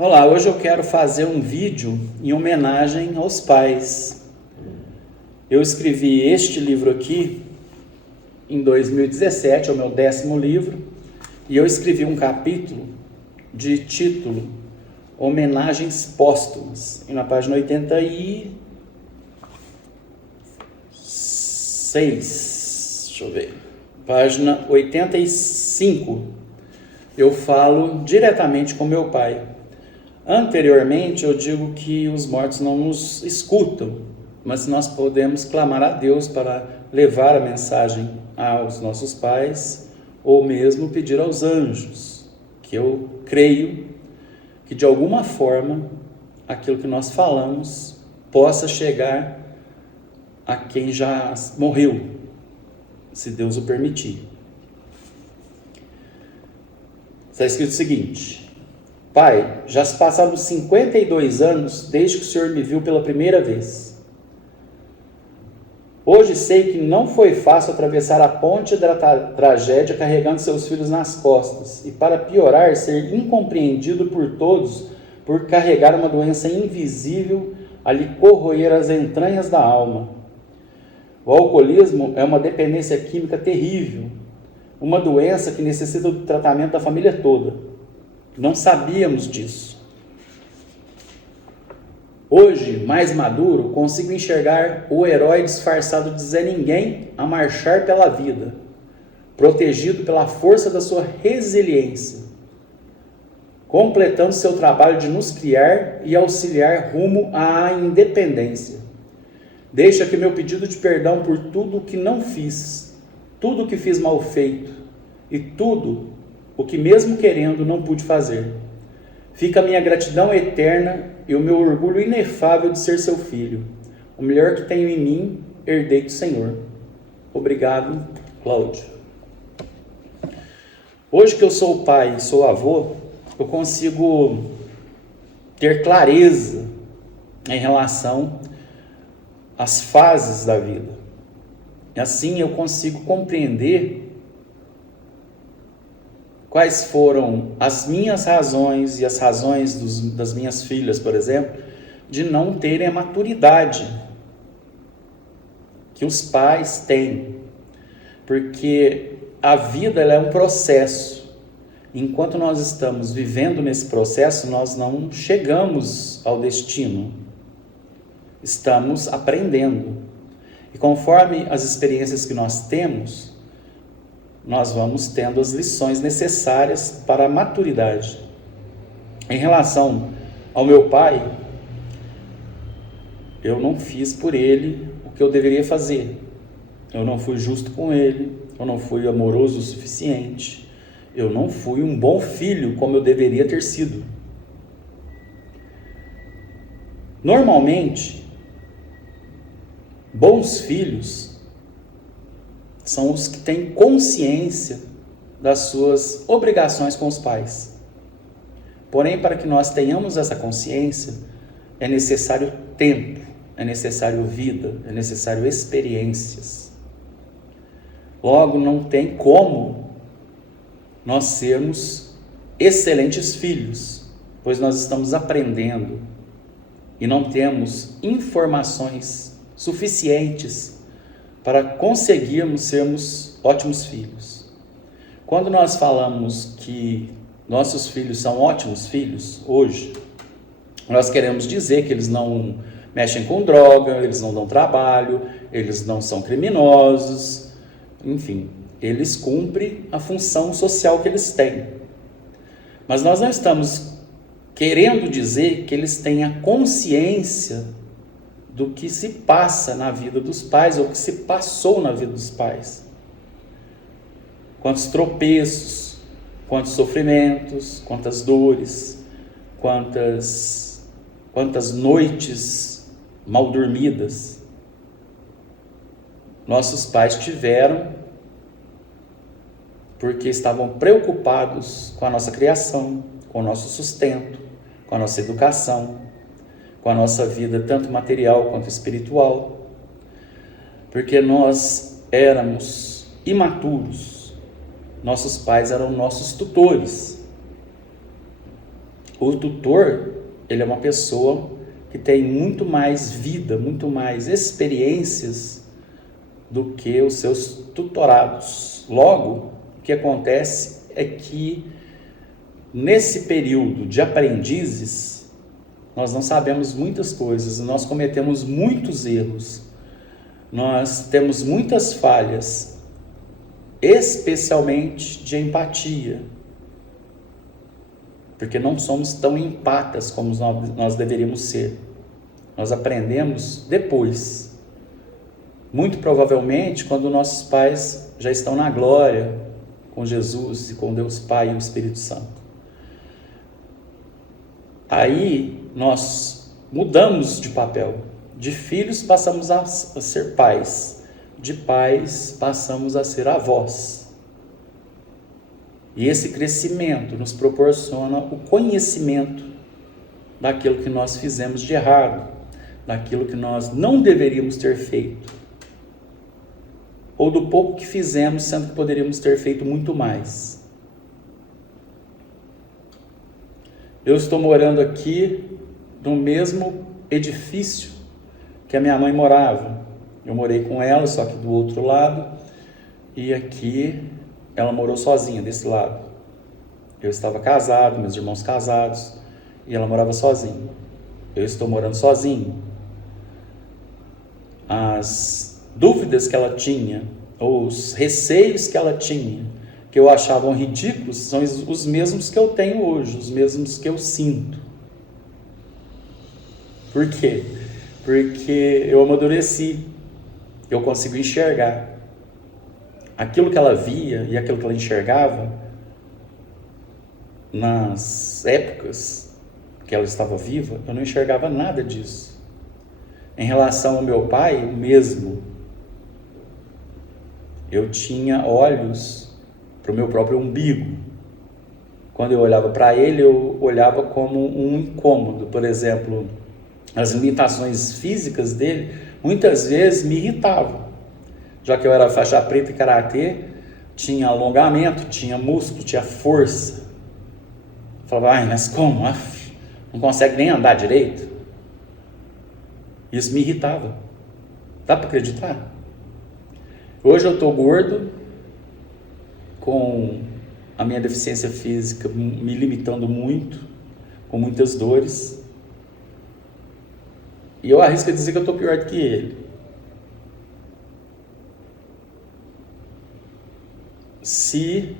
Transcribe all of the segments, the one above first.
Olá, hoje eu quero fazer um vídeo em homenagem aos pais. Eu escrevi este livro aqui em 2017, é o meu 10º livro, e eu escrevi um capítulo de título Homenagens Póstumas, e na página 86, página 85, eu falo diretamente com meu pai. Anteriormente, eu digo que os mortos não nos escutam, mas nós podemos clamar a Deus para levar a mensagem aos nossos pais, ou mesmo pedir aos anjos, que eu creio que de alguma forma aquilo que nós falamos possa chegar a quem já morreu, se Deus o permitir. Está escrito o seguinte: Pai, já se passaram 52 anos desde que o Senhor me viu pela primeira vez. Hoje sei que não foi fácil atravessar a ponte da tragédia carregando seus filhos nas costas e, para piorar, ser incompreendido por todos por carregar uma doença invisível a lhe corroer as entranhas da alma. O alcoolismo é uma dependência química terrível, uma doença que necessita do tratamento da família toda. Não sabíamos disso. Hoje, mais maduro, consigo enxergar o herói disfarçado de Zé Ninguém a marchar pela vida, protegido pela força da sua resiliência, completando seu trabalho de nos criar e auxiliar rumo à independência. Deixa aqui meu pedido de perdão por tudo o que não fiz, tudo o que fiz mal feito e tudo o que mesmo querendo não pude fazer. Fica a minha gratidão eterna e o meu orgulho inefável de ser seu filho. O melhor que tenho em mim, herdei do Senhor. Obrigado, Cláudio. Hoje que eu sou pai e sou avô, eu consigo ter clareza em relação às fases da vida. E assim eu consigo compreender quais foram as minhas razões e as razões das minhas filhas, por exemplo, de não terem a maturidade que os pais têm. Porque a vida ela é um processo. Enquanto nós estamos vivendo nesse processo, nós não chegamos ao destino. Estamos aprendendo. E conforme as experiências que nós temos, nós vamos tendo as lições necessárias para a maturidade. Em relação ao meu pai, eu não fiz por ele o que eu deveria fazer. Eu não fui justo com ele, eu não fui amoroso o suficiente, eu não fui um bom filho como eu deveria ter sido. Normalmente, bons filhos são os que têm consciência das suas obrigações com os pais. Porém, para que nós tenhamos essa consciência, é necessário tempo, é necessário vida, é necessário experiências. Logo, não tem como nós sermos excelentes filhos, pois nós estamos aprendendo e não temos informações suficientes para conseguirmos sermos ótimos filhos. Quando nós falamos que nossos filhos são ótimos filhos, hoje, nós queremos dizer que eles não mexem com droga, eles não dão trabalho, eles não são criminosos, enfim, eles cumprem a função social que eles têm. Mas nós não estamos querendo dizer que eles têm a consciência do que se passa na vida dos pais, ou que se passou na vida dos pais. Quantos tropeços, quantos sofrimentos, quantas dores, quantas noites mal dormidas nossos pais tiveram, porque estavam preocupados com a nossa criação, com o nosso sustento, com a nossa educação, com a nossa vida, tanto material quanto espiritual, porque nós éramos imaturos, nossos pais eram nossos tutores. O tutor, ele é uma pessoa que tem muito mais vida, muito mais experiências do que os seus tutorados. Logo, o que acontece é que nesse período de aprendizes, nós não sabemos muitas coisas, nós cometemos muitos erros, nós temos muitas falhas, especialmente de empatia, porque não somos tão empatas como nós deveríamos ser. Nós aprendemos depois, muito provavelmente quando nossos pais já estão na glória com Jesus e com Deus Pai e o Espírito Santo. Aí nós mudamos de papel. De filhos passamos a ser pais, de pais passamos a ser avós. E esse crescimento nos proporciona o conhecimento daquilo que nós fizemos de errado, daquilo que nós não deveríamos ter feito, ou do pouco que fizemos, sendo que poderíamos ter feito muito mais. Eu estou morando aqui no mesmo edifício que a minha mãe morava. Eu morei com ela, só que do outro lado, e aqui ela morou sozinha desse lado. Eu estava casado, meus irmãos casados, e ela morava sozinha. Eu estou morando sozinho. As dúvidas que ela tinha, ou os receios que ela tinha, que eu achava ridículos, são os mesmos que eu tenho hoje, os mesmos que eu sinto. Por quê? Porque eu amadureci, eu consigo enxergar. Aquilo que ela via e aquilo que ela enxergava nas épocas que ela estava viva, eu não enxergava nada disso. Em relação ao meu pai, o mesmo. Eu tinha olhos para o meu próprio umbigo. Quando eu olhava para ele, eu olhava como um incômodo. Por exemplo, as limitações físicas dele muitas vezes me irritavam. Já que eu era faixa preta em karatê, tinha alongamento, tinha músculo, tinha força. Eu falava, mas como? Não consegue nem andar direito? Isso me irritava. Dá para acreditar? Hoje eu estou gordo, com a minha deficiência física me limitando muito, com muitas dores. E eu arrisco a dizer que eu estou pior do que ele. Se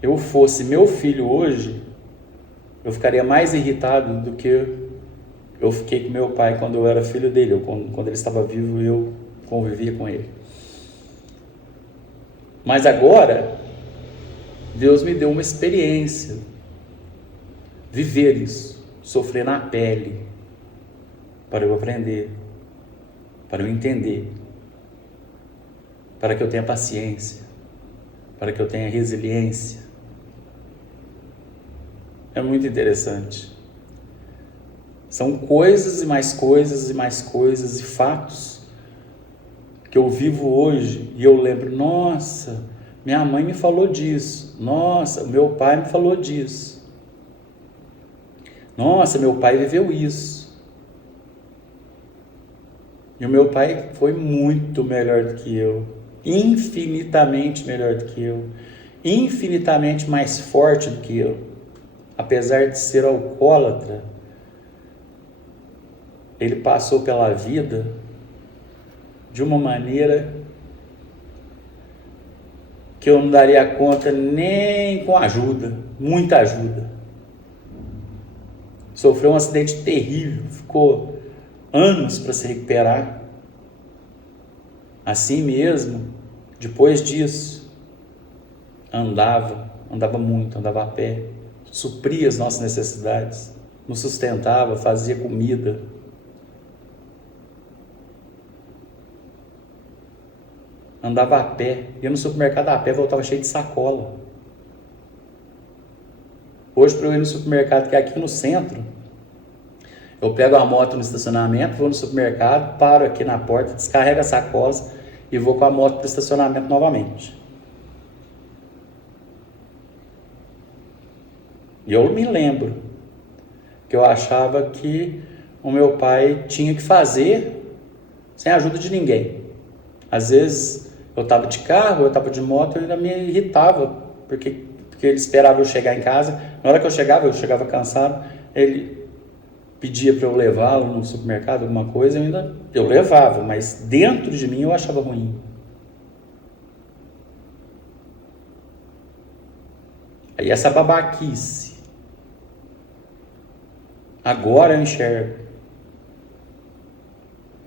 eu fosse meu filho hoje, eu ficaria mais irritado do que eu fiquei com meu pai quando eu era filho dele, ou quando ele estava vivo e eu convivia com ele. Mas agora, Deus me deu uma experiência, viver isso, sofrer na pele, para eu aprender, para eu entender, para que eu tenha paciência, para que eu tenha resiliência. É muito interessante. São coisas e mais coisas e mais coisas e fatos que eu vivo hoje e eu lembro, nossa, minha mãe me falou disso, nossa, meu pai me falou disso, nossa, meu pai viveu isso. E o meu pai foi muito melhor do que eu, infinitamente melhor do que eu, infinitamente mais forte do que eu. Apesar de ser alcoólatra, ele passou pela vida de uma maneira que eu não daria conta nem com ajuda, muita ajuda. Sofreu um acidente terrível, ficou anos para se recuperar. Assim mesmo, depois disso, andava muito, andava a pé, supria as nossas necessidades, nos sustentava, fazia comida. Andava a pé, ia no supermercado a pé, voltava cheio de sacola. Hoje, para eu ir no supermercado, que é aqui no centro, eu pego a moto no estacionamento, vou no supermercado, paro aqui na porta, descarrego as sacolas e vou com a moto para o estacionamento novamente. E eu me lembro que eu achava que o meu pai tinha que fazer sem a ajuda de ninguém. Às vezes eu estava de carro, eu estava de moto, eu ainda me irritava, porque ele esperava eu chegar em casa. Na hora que eu chegava cansado, ele pedia para eu levá-lo no supermercado, alguma coisa, eu levava, mas dentro de mim eu achava ruim. Aí essa babaquice, agora eu enxergo.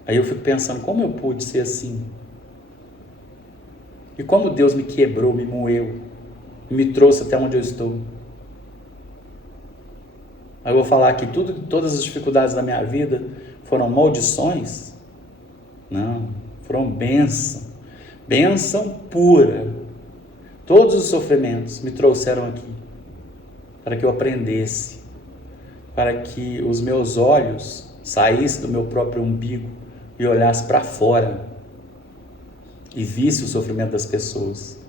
Aí eu fico pensando, como eu pude ser assim? E como Deus me quebrou, me moeu, me trouxe até onde eu estou. Aí eu vou falar que todas as dificuldades da minha vida foram maldições? Não, foram bênção. Bênção pura. Todos os sofrimentos me trouxeram aqui para que eu aprendesse, para que os meus olhos saíssem do meu próprio umbigo e olhassem para fora e visse o sofrimento das pessoas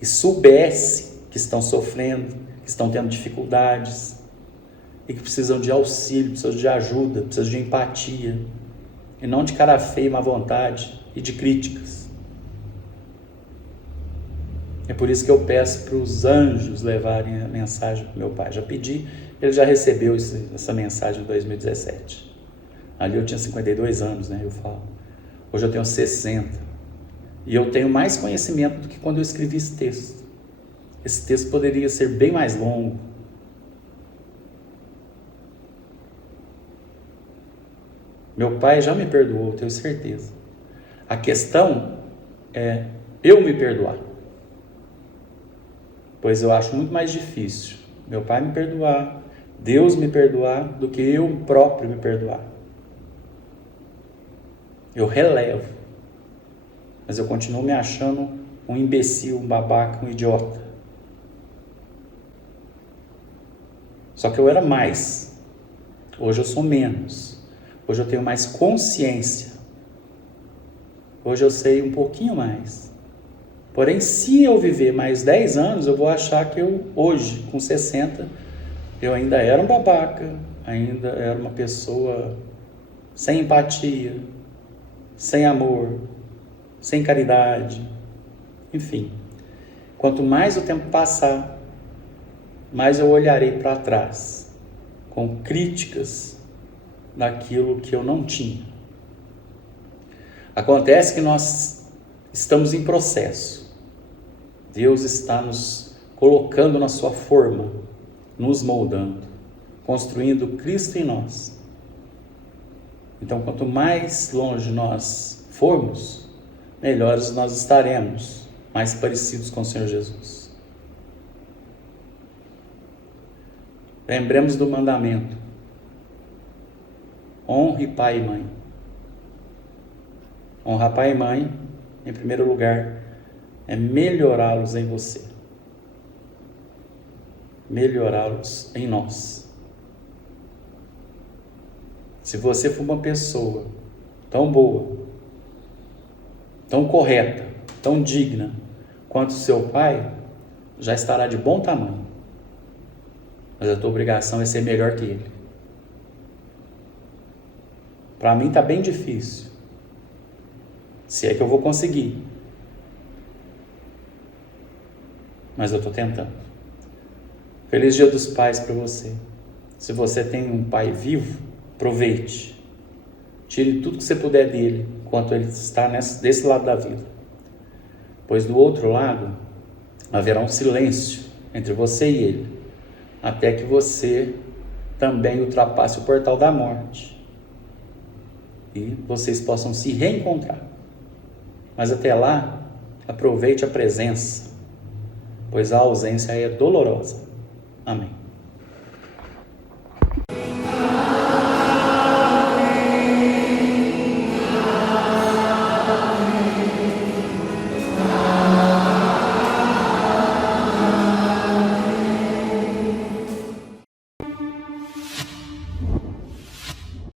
e soubesse que estão sofrendo, que estão tendo dificuldades e que precisam de auxílio, precisam de ajuda, precisam de empatia e não de cara feia e má vontade e de críticas. É por isso que eu peço para os anjos levarem a mensagem para o meu pai. Já pedi, ele já recebeu essa mensagem em 2017. Ali eu tinha 52 anos, né? Eu falo. Hoje eu tenho 60. E eu tenho mais conhecimento do que quando eu escrevi esse texto. Esse texto poderia ser bem mais longo. Meu pai já me perdoou, tenho certeza. A questão é eu me perdoar. Pois eu acho muito mais difícil meu pai me perdoar, Deus me perdoar, do que eu próprio me perdoar. Eu relevo, mas eu continuo me achando um imbecil, um babaca, um idiota. Só que eu era mais. Hoje eu sou menos. Hoje eu tenho mais consciência. Hoje eu sei um pouquinho mais. Porém, se eu viver mais 10 anos, eu vou achar que eu, hoje, com 60, eu ainda era um babaca, ainda era uma pessoa sem empatia, sem amor, sem caridade, enfim. Quanto mais o tempo passar, mais eu olharei para trás, com críticas daquilo que eu não tinha. Acontece que nós estamos em processo. Deus está nos colocando na sua forma, nos moldando, construindo Cristo em nós. Então, quanto mais longe nós formos, melhores nós estaremos, mais parecidos com o Senhor Jesus. Lembremos do mandamento: honre pai e mãe. Honrar pai e mãe, em primeiro lugar, é melhorá-los em você, melhorá-los em nós. Se você for uma pessoa tão boa, tão correta, tão digna quanto seu pai, já estará de bom tamanho. Mas a tua obrigação é ser melhor que ele. Para mim está bem difícil, se é que eu vou conseguir. Mas eu estou tentando. Feliz Dia dos Pais para você. Se você tem um pai vivo, aproveite. Tire tudo que você puder dele, enquanto ele está desse lado da vida. Pois do outro lado, haverá um silêncio entre você e ele, até que você também ultrapasse o portal da morte e vocês possam se reencontrar. Mas até lá, aproveite a presença, pois a ausência é dolorosa. Amém.